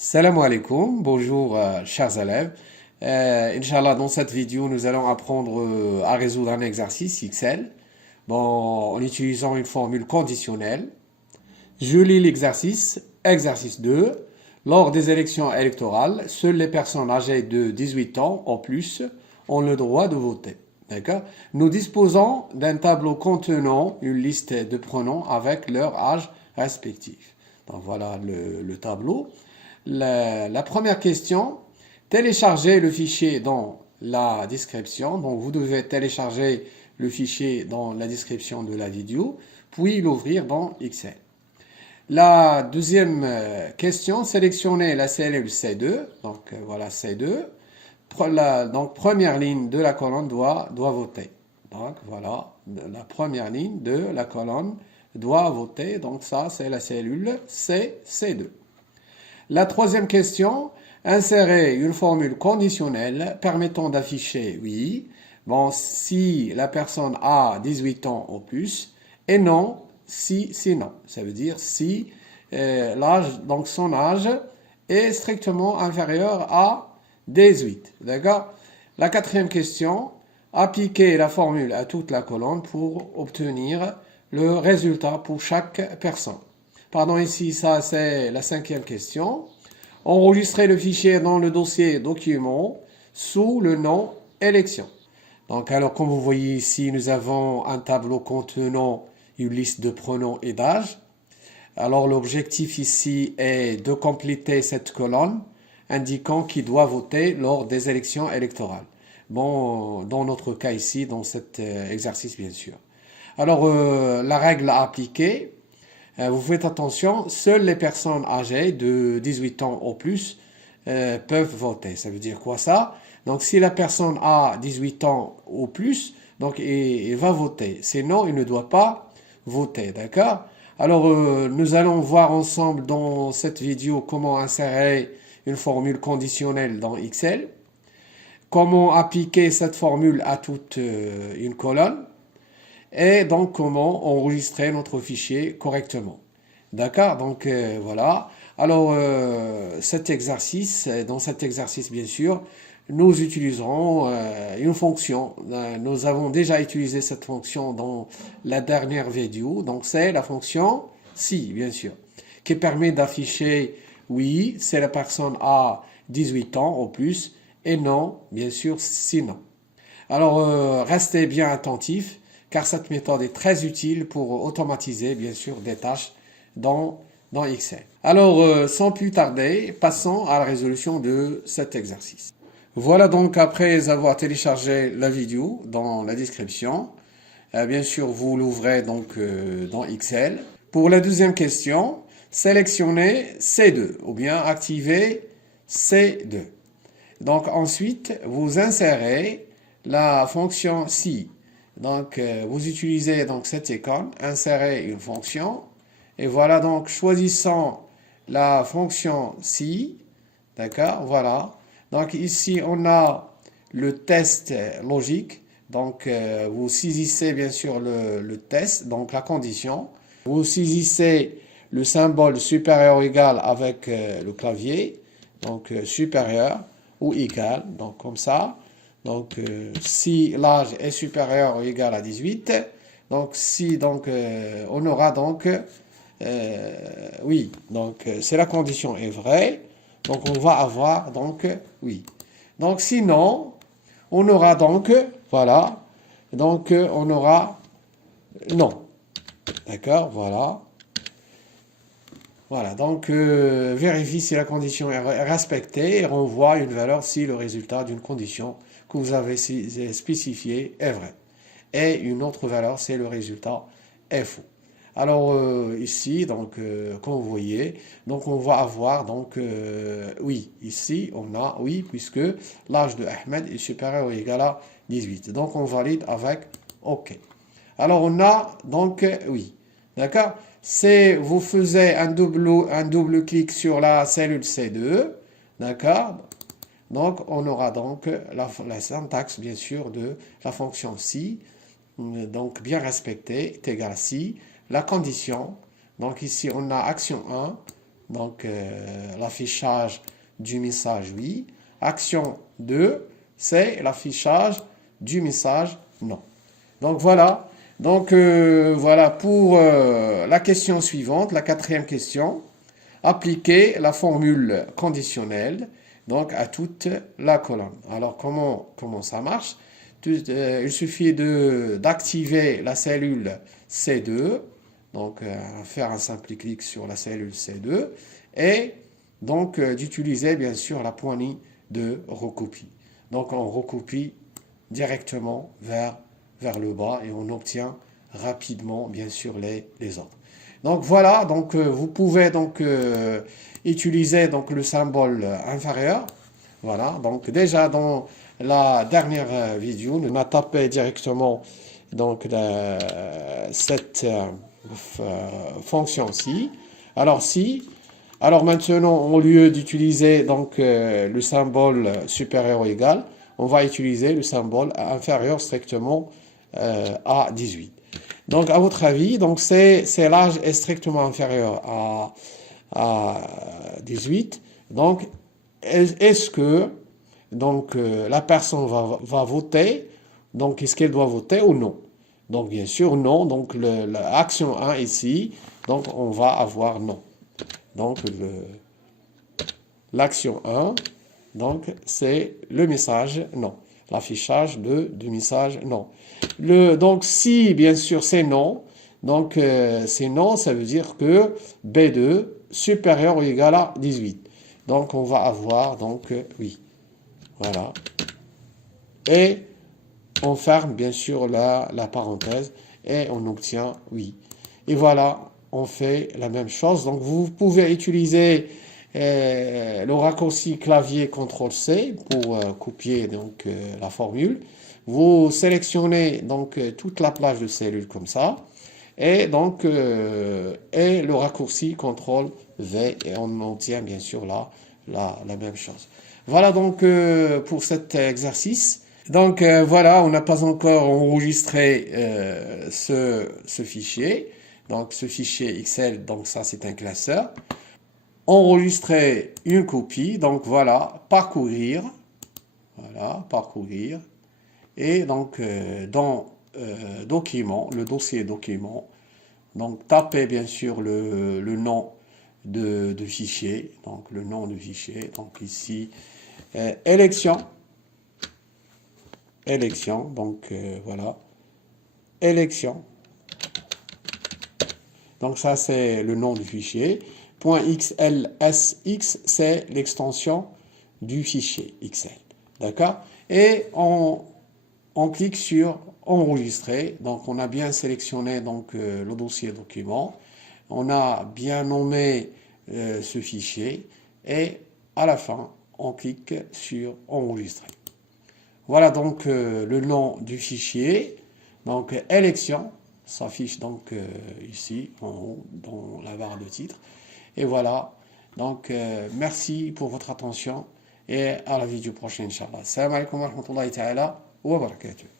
Salam alaikum, bonjour chers élèves. Inch'Allah, dans cette vidéo, nous allons apprendre à résoudre un exercice Excel en utilisant une formule conditionnelle. Je lis l'exercice. Exercice 2. Lors des élections électorales, seules les personnes âgées de 18 ans ou plus ont le droit de voter. D'accord? Nous disposons d'un tableau contenant une liste de pronoms avec leur âge respectif. Donc voilà le tableau. La première question, téléchargez le fichier dans la description. Donc vous devez télécharger le fichier dans la description de la vidéo, puis l'ouvrir dans Excel. La deuxième question, sélectionnez la cellule C2. Donc voilà C2. Donc première ligne de la colonne doit voter. Donc voilà, la première ligne de la colonne doit voter. Donc ça, c'est la cellule C2. La troisième question, insérer une formule conditionnelle permettant d'afficher oui, si la personne a 18 ans ou plus, et non, si non. Ça veut dire si l'âge, donc son âge est strictement inférieur à 18. D'accord? La quatrième question, appliquer la formule à toute la colonne pour obtenir le résultat pour chaque personne. Pardon, ici, ça c'est la cinquième question. Enregistrer le fichier dans le dossier document sous le nom élection. Donc, alors, comme vous voyez ici, nous avons un tableau contenant une liste de pronoms et d'âge. Alors, l'objectif ici est de compléter cette colonne indiquant qui doit voter lors des élections électorales. Bon, dans notre cas ici, dans cet exercice, bien sûr. Alors, la règle à appliquer, vous faites attention, seules les personnes âgées de 18 ans ou plus peuvent voter. Ça veut dire quoi ça? Donc si la personne a 18 ans ou plus, donc il va voter. Sinon, il ne doit pas voter, d'accord? Alors, nous allons voir ensemble dans cette vidéo comment insérer une formule conditionnelle dans Excel, comment appliquer cette formule à toute une colonne, et donc comment enregistrer notre fichier correctement. D'accord? Donc voilà. Alors dans cet exercice bien sûr, nous utiliserons une fonction. Nous avons déjà utilisé cette fonction dans la dernière vidéo. Donc c'est la fonction si, bien sûr, qui permet d'afficher oui, c'est la personne a 18 ans ou plus, et non, bien sûr, sinon. Alors restez bien attentifs car cette méthode est très utile pour automatiser, bien sûr, des tâches dans Excel. Alors, sans plus tarder, passons à la résolution de cet exercice. Voilà donc, après avoir téléchargé la vidéo dans la description, bien sûr, vous l'ouvrez donc dans Excel. Pour la deuxième question, sélectionnez C2 ou bien activez C2. Donc ensuite, vous insérez la fonction si. Donc, vous utilisez donc cette icône, insérer une fonction. Et voilà donc, choisissant la fonction si. D'accord, voilà. Donc ici, on a le test logique. Donc, vous saisissez bien sûr le test, donc la condition. Vous saisissez le symbole supérieur ou égal avec le clavier. Donc, supérieur ou égal, donc comme ça. Donc, si l'âge est supérieur ou égal à 18, donc si on aura donc oui, donc si la condition est vraie, donc on va avoir donc oui. Donc sinon, on aura donc voilà, donc on aura non. D'accord, voilà. Voilà, donc vérifie si la condition est respectée et renvoie une valeur si le résultat d'une condition que vous avez spécifiée est vrai. Et une autre valeur si le résultat est faux. Alors ici, donc comme vous voyez, donc on va avoir donc oui, ici on a oui puisque l'âge de Ahmed est supérieur ou égal à 18. Donc on valide avec OK. Alors on a donc oui. D'accord? Vous faisiez un double clic sur la cellule C2. D'accord? Donc, on aura donc la syntaxe, bien sûr, de la fonction si. Donc, bien respectée, est égal à si. La condition. Donc, ici, on a action 1. Donc, l'affichage du message oui. Action 2, c'est l'affichage du message non. Donc, voilà. Donc, voilà pour la question suivante, la quatrième question. Appliquer la formule conditionnelle donc à toute la colonne. Alors, comment ça marche? Il suffit d'activer la cellule C2, donc faire un simple clic sur la cellule C2 et donc d'utiliser bien sûr la poignée de recopie. Donc on recopie directement vers le bas et on obtient rapidement bien sûr les autres. Donc voilà, donc vous pouvez donc utiliser donc le symbole inférieur. Voilà, donc déjà dans la dernière vidéo, on a tapé directement donc cette fonction-ci. Alors maintenant, au lieu d'utiliser donc le symbole supérieur ou égal, on va utiliser le symbole inférieur strictement à 18. Donc à votre avis, donc l'âge est strictement inférieur à 18. Donc est-ce que donc la personne va voter, donc est-ce qu'elle doit voter ou non? Donc bien sûr non, donc l'action 1 ici, donc on va avoir non. Donc l'action 1, donc c'est le message non, l'affichage du message non. Donc si bien sûr c'est non, donc c'est non, ça veut dire que B2 supérieur ou égal à 18. Donc on va avoir donc oui. Voilà. Et on ferme bien sûr la parenthèse et on obtient oui. Et voilà, on fait la même chose. Donc vous pouvez utiliser le raccourci clavier CTRL-C pour copier donc la formule. Vous sélectionnez donc toute la plage de cellules comme ça. Et donc et le raccourci CTRL-V et on obtient bien sûr là la même chose. Voilà donc pour cet exercice. Donc voilà, on n'a pas encore enregistré ce fichier. Donc ce fichier Excel, donc ça c'est un classeur. Enregistrer une copie, donc voilà, parcourir. Voilà, parcourir. Et donc dans document, le dossier document, donc tapez bien sûr le nom de fichier, donc le nom du fichier, donc ici élection, donc voilà, élection. Donc ça c'est le nom du fichier. .xlsx c'est l'extension du fichier Excel. D'accord? Et on clique sur enregistrer. Donc on a bien sélectionné donc le dossier document. On a bien nommé ce fichier et à la fin on clique sur enregistrer. Voilà donc le nom du fichier. Donc élection s'affiche donc ici en haut dans la barre de titre. Et voilà. Donc merci pour votre attention et à la vidéo prochaine, Inch'Allah. Salam alaikum wa rahmatullahi ta'ala wa barakatuh.